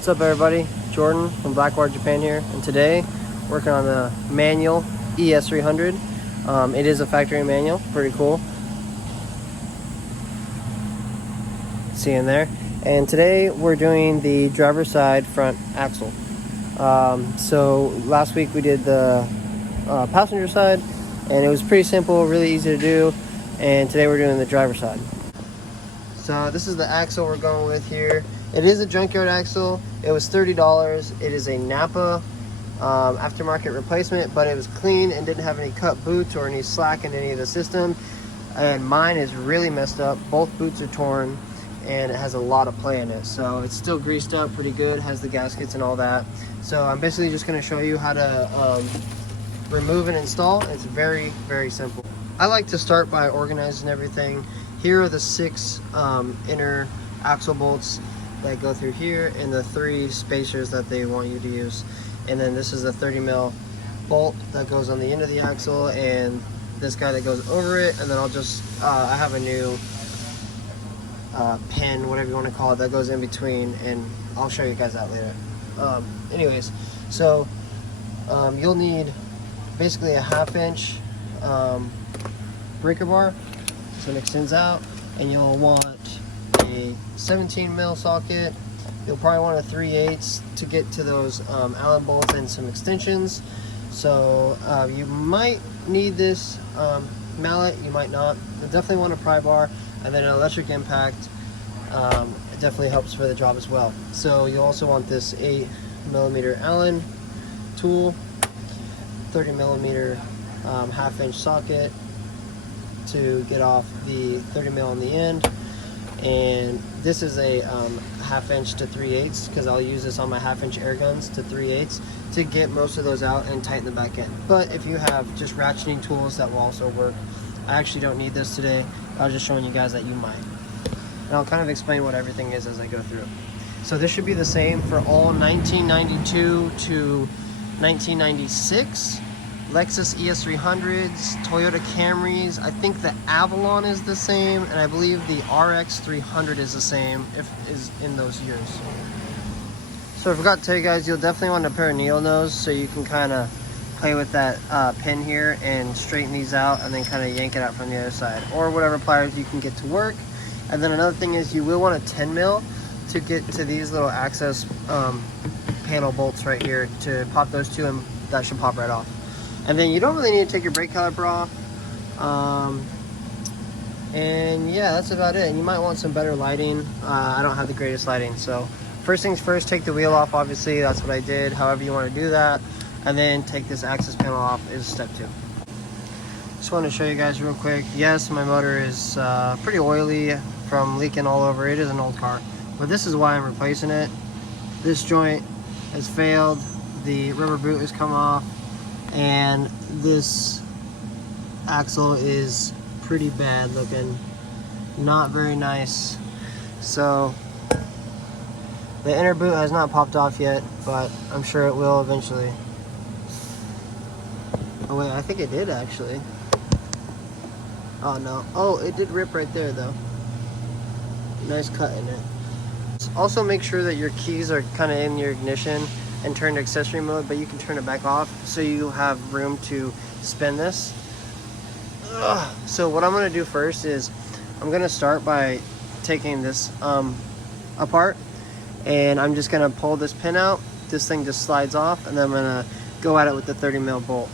What's up everybody, Jordan from Blackwater, Japan here, and today working on the manual ES300. It is a factory manual, pretty cool. See in there. And today we're doing the driver's side front axle. So last week we did the passenger side, and it was pretty simple, really easy to do. And today we're doing the driver's side. So this is the axle we're going with here. It is a junkyard axle. It was $30. It is a Napa aftermarket replacement, but it was clean and didn't have any cut boots or any slack in any of the system. And mine is really messed up. Both boots are torn, and it has a lot of play in it. So it's still greased up pretty good, has the gaskets and all that. So I'm basically just going to show you how to remove and install. It's very, very simple. I like to start by organizing everything. Here are the 6 inner axle bolts that go through here, and the 3 spacers that they want you to use. And then this is the 30 mil bolt that goes on the end of the axle, and this guy that goes over it. And then I'll just I have a new pin, whatever you want to call it, that goes in between, and I'll show you guys that later. Anyways, so you'll need basically a 1/2 inch breaker bar, so it extends out, and you'll want a 17 mil socket. You'll probably want a 3/8 to get to those Allen bolts and some extensions. So you might need this mallet, you might not. You'll definitely want a pry bar, and then an electric impact. It definitely helps for the job as well. So you'll also want this 8mm Allen tool, 30mm 1/2 inch socket to get off the 30 mil on the end. And this is a 1/2 inch to 3/8, because I'll use this on my 1/2 inch air guns to 3/8 to get most of those out and tighten the back end. But if you have just ratcheting tools, that will also work. I actually don't need this today. I was just showing you guys that you might. And I'll kind of explain what everything is as I go through. So this should be the same for all 1992 to 1996 Lexus ES300s, Toyota Camrys. I think the Avalon is the same, and I believe the RX300 is the same, is in those years. So I forgot to tell you guys, you'll definitely want a pair of needle nose, so you can kind of play with that pin here and straighten these out, and then kind of yank it out from the other side, or whatever pliers you can get to work. And then another thing is, you will want a 10 mil to get to these little access panel bolts right here, to pop those two, and that should pop right off. And then you don't really need to take your brake caliper off. And yeah, that's about it. And you might want some better lighting. I don't have the greatest lighting. So first things first, take the wheel off, obviously. That's what I did. However you want to do that. And then take this access panel off is step 2. Just want to show you guys real quick. Yes, my motor is pretty oily from leaking all over. It is an old car. But this is why I'm replacing it. This joint has failed. The rubber boot has come off. And this axle is pretty bad looking, not very nice. So the inner boot has not popped off yet, but I'm sure it will eventually. Oh wait, I think it did actually. Oh no, oh, it did rip right there though. Nice cut in it. Also make sure that your keys are kind of in your ignition and turn to accessory mode, but you can turn it back off so you have room to spin this. So what I'm going to do first is I'm going to start by taking this apart, and I'm just going to pull this pin out. This thing just slides off, and then I'm going to go at it with the 30 mil bolt.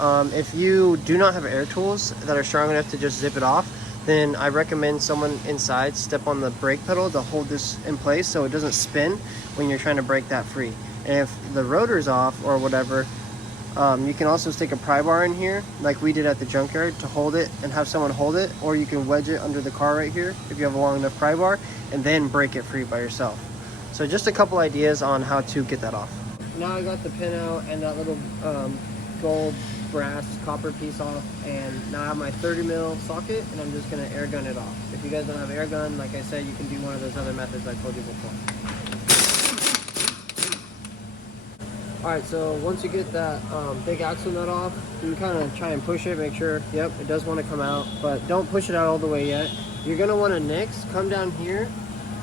If you do not have air tools that are strong enough to just zip it off, then I recommend someone inside step on the brake pedal to hold this in place so it doesn't spin when you're trying to break that free. And if the rotor's off or whatever, you can also stick a pry bar in here, like we did at the junkyard, to hold it and have someone hold it, or you can wedge it under the car right here if you have a long enough pry bar, and then break it free by yourself. So just a couple ideas on how to get that off. Now I got the pin out and that little gold brass copper piece off, and now I have my 30 mil socket, and I'm just going to air gun it off. If you guys don't have air gun, like I said, you can do one of those other methods I told you before. Alright, so once you get that big axle nut off, you can kind of try and push it, make sure, yep, it does want to come out, but don't push it out all the way yet. You're going to want to next come down here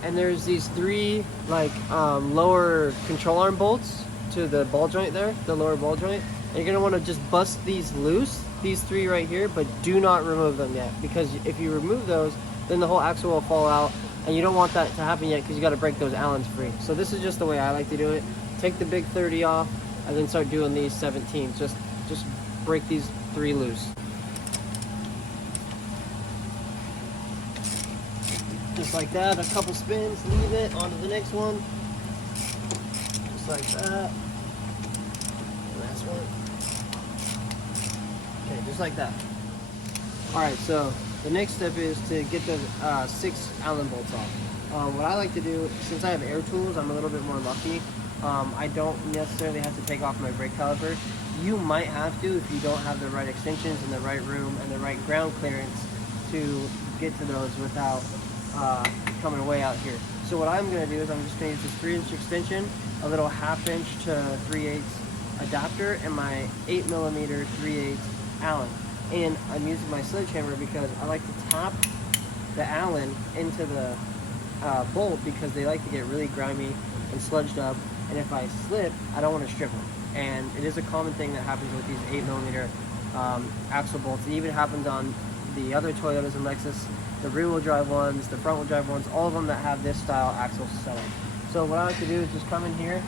and there's these 3 like lower control arm bolts to the ball joint there, the lower ball joint. And you're gonna want to just bust these loose, these 3 right here, but do not remove them yet, because if you remove those, then the whole axle will fall out, and you don't want that to happen yet because you got to break those Allens free. So this is just the way I like to do it. Take the big 30 off, and then start doing these 17s. Just break these 3 loose. Just like that, a couple spins, leave it, onto the next one. Just like that. Last one. Okay, just like that. Alright, so the next step is to get the 6 Allen bolts off. What I like to do, since I have air tools, I'm a little bit more lucky. I don't necessarily have to take off my brake caliper. You might have to if you don't have the right extensions in the right room and the right ground clearance to get to those without coming away out here. So what I'm going to do is I'm just going to use this 3-inch extension, a little 1/2 inch to 3/8 adapter, and my 8mm 3/8 Allen. And I'm using my sledgehammer because I like to tap the Allen into the bolt, because they like to get really grimy and sludged up, and if I slip, I don't want to strip them. And it is a common thing that happens with these 8mm axle bolts. It even happens on the other Toyotas and Lexus, the rear-wheel drive ones, the front-wheel drive ones, all of them that have this style axle setup. So what I like to do is just come in here,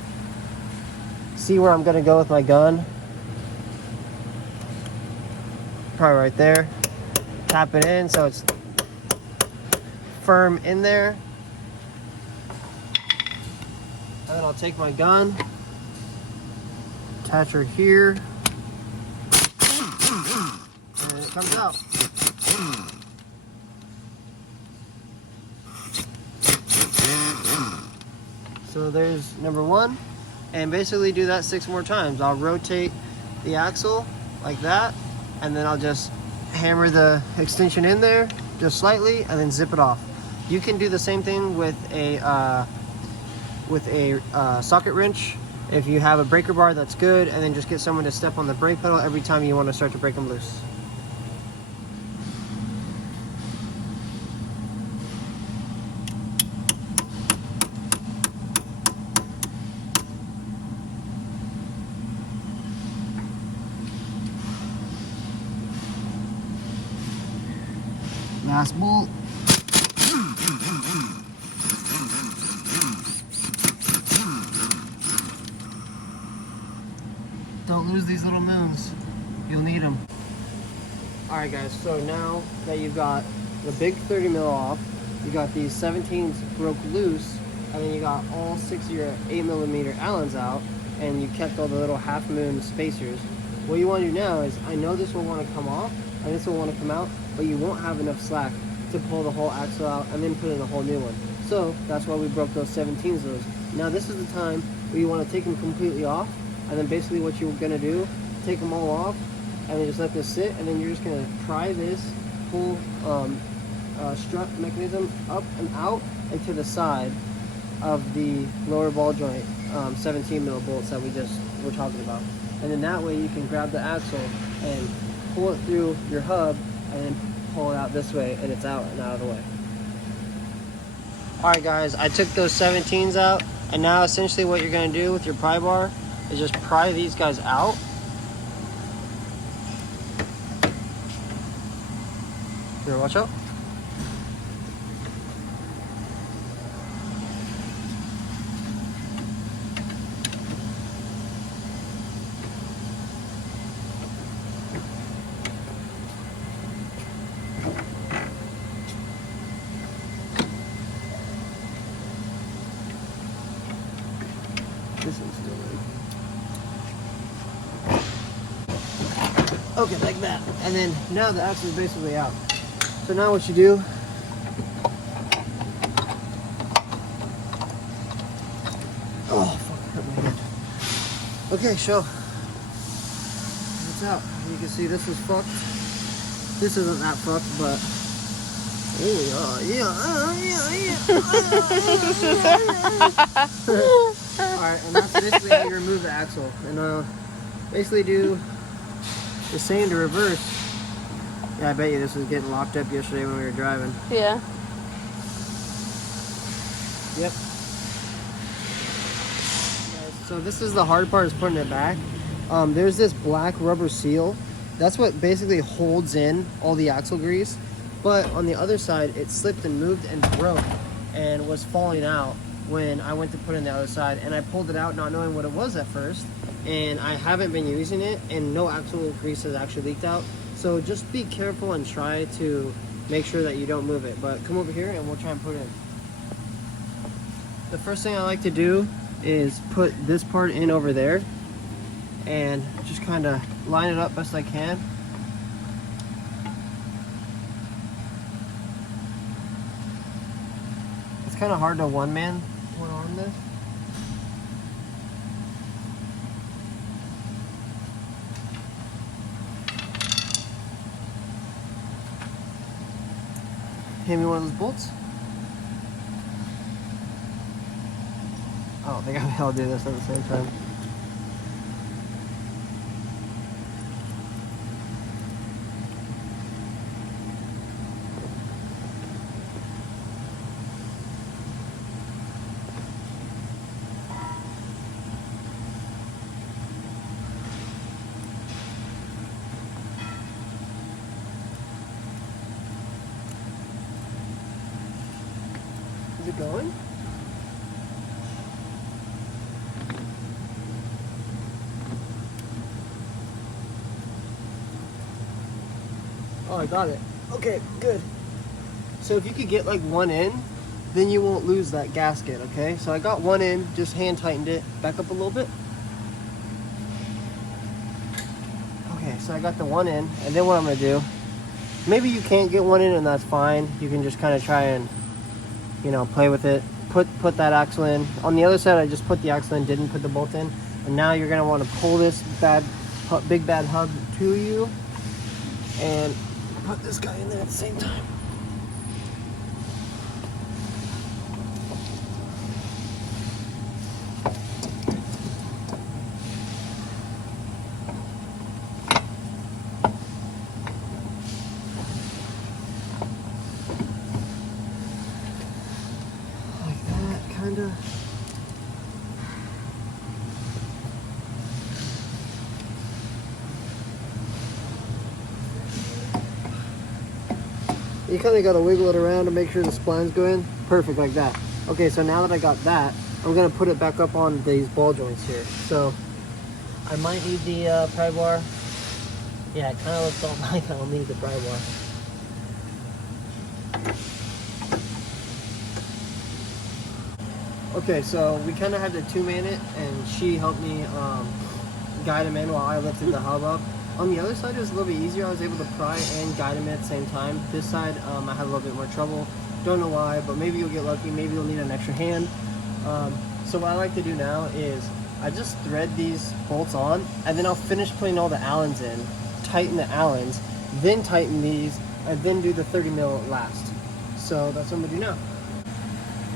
see where I'm going to go with my gun, probably right there, tap it in so it's firm in there, and then I'll take my gun, attach her here, and it comes out. So there's number 1, and basically do that 6 more times. I'll rotate the axle like that, and then I'll just hammer the extension in there just slightly and then zip it off. You can do the same thing with a socket wrench if you have a breaker bar. That's good, and then just get someone to step on the brake pedal every time you want to start to break them loose. Last bolt. Don't lose these little moons. You'll need them. Alright guys, so now that you've got the big 30mm off, you got these 17s broke loose, and then you got all 6 of your 8mm Allens out, and you kept all the little half moon spacers. What you want to do now is, I know this will want to come off, and this will want to come out, but you won't have enough slack to pull the whole axle out and then put in a whole new one. So that's why we broke those 17s loose. Now this is the time where you want to take them completely off, and then basically what you're going to do, take them all off, and then just let this sit, and then you're just going to pry this whole strut mechanism up and out and to the side of the lower ball joint 17mm bolts that we just were talking about. And then that way you can grab the axle and pull it through your hub, and then pull it out this way, and it's out and out of the way. Alright guys, I took those 17s out, and now essentially what you're going to do with your pry bar is just pry these guys out. Here, watch out. This one's still in. Okay, like that. And then now the axle is basically out. So now what you do, oh fuck, I hurt my hand. Okay, so it's out. You can see this was fucked. This isn't that fucked, but oh yeah. Alright, and that's basically how you remove the axle. And basically do the same to reverse. Yeah, I bet you this was getting locked up yesterday when we were driving. Yeah. Yep. So this is the hard part, is putting it back. There's this black rubber seal. That's what basically holds in all the axle grease. But on the other side, it slipped and moved and broke and was falling out when I went to put it in the other side. And I pulled it out not knowing what it was at first. And I haven't been using it, and no axle grease has actually leaked out. So just be careful and try to make sure that you don't move it. But come over here and we'll try and put it in. The first thing I like to do is put this part in over there and just kind of line it up best I can. It's kind of hard to one-man one-arm this. Hand me one of those bolts. I don't think I'll be able to do this at the same time. Is it going? Oh, I got it. Okay, good. So if you could get like one in, then you won't lose that gasket, okay? So I got one in, just hand tightened it. Back up a little bit. Okay, so I got the one in, and then what I'm gonna do, maybe you can't get one in and that's fine. You can just kind of try and, you know, play with it. Put that axle in. On the other side, I just put the axle in, didn't put the bolt in. And now you're gonna want to pull this big bad hub to you and put this guy in there at the same time. Like that, kind of. You kind of got to wiggle it around to make sure the splines go in. Perfect, like that. Okay, so now that I got that, I'm going to put it back up on these ball joints here. So I might need the pry bar. Yeah, it kind of looks all like I'll need the pry bar. Okay, so we kind of had to two-man it, and she helped me guide him in while I lifted the hub up. On the other side, it was a little bit easier. I was able to pry and guide him at the same time. This side, I had a little bit more trouble. Don't know why, but maybe you'll get lucky. Maybe you'll need an extra hand. So what I like to do now is I just thread these bolts on, and then I'll finish putting all the Allens in, tighten the Allens, then tighten these, and then do the 30 mil last. So that's what I'm gonna do now.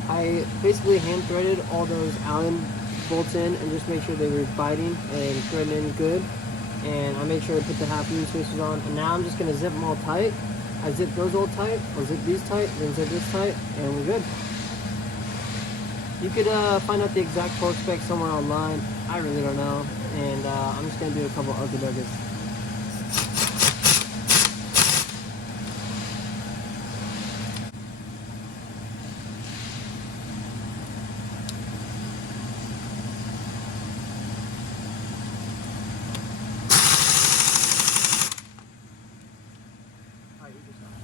I basically hand threaded all those Allen bolts in and just make sure they were biting and threading in good. And I make sure to put the half moon spacers on, and now I'm just going to zip them all tight. I zip those all tight, or zip these tight, then zip this tight, and we're good. You could find out the exact torque spec somewhere online. I really don't know, and I'm just going to do a couple of ugly nuggets.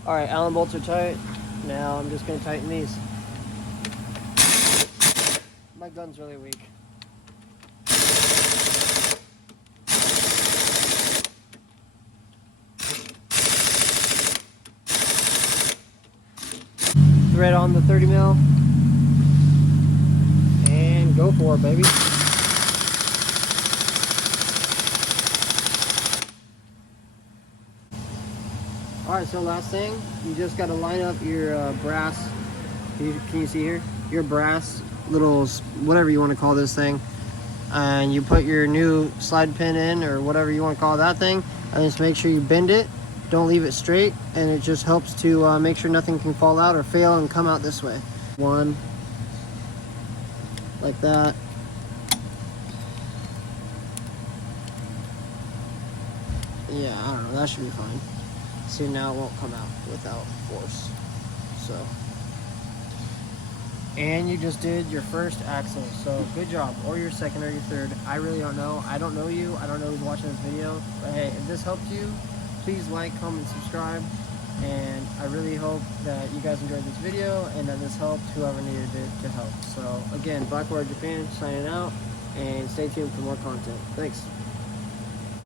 Alright, Allen bolts are tight. Now I'm just going to tighten these. My gun's really weak. Thread on the 30 mil. And go for it, baby. Alright, so last thing, you just got to line up your brass, can you see here? Your brass little, whatever you want to call this thing. And you put your new slide pin in, or whatever you want to call that thing. And just make sure you bend it. Don't leave it straight. And it just helps to make sure nothing can fall out or fail and come out this way. 1, like that. Yeah, I don't know, that should be fine. See, now it won't come out without force. So, and you just did your first axle, so good job, or your second or your third. I really don't know. I don't know you. I don't know who's watching this video. But hey, if this helped you, please like, comment, subscribe. And I really hope that you guys enjoyed this video and that this helped whoever needed it to help. So again, Blackwater Japan signing out, and stay tuned for more content. Thanks.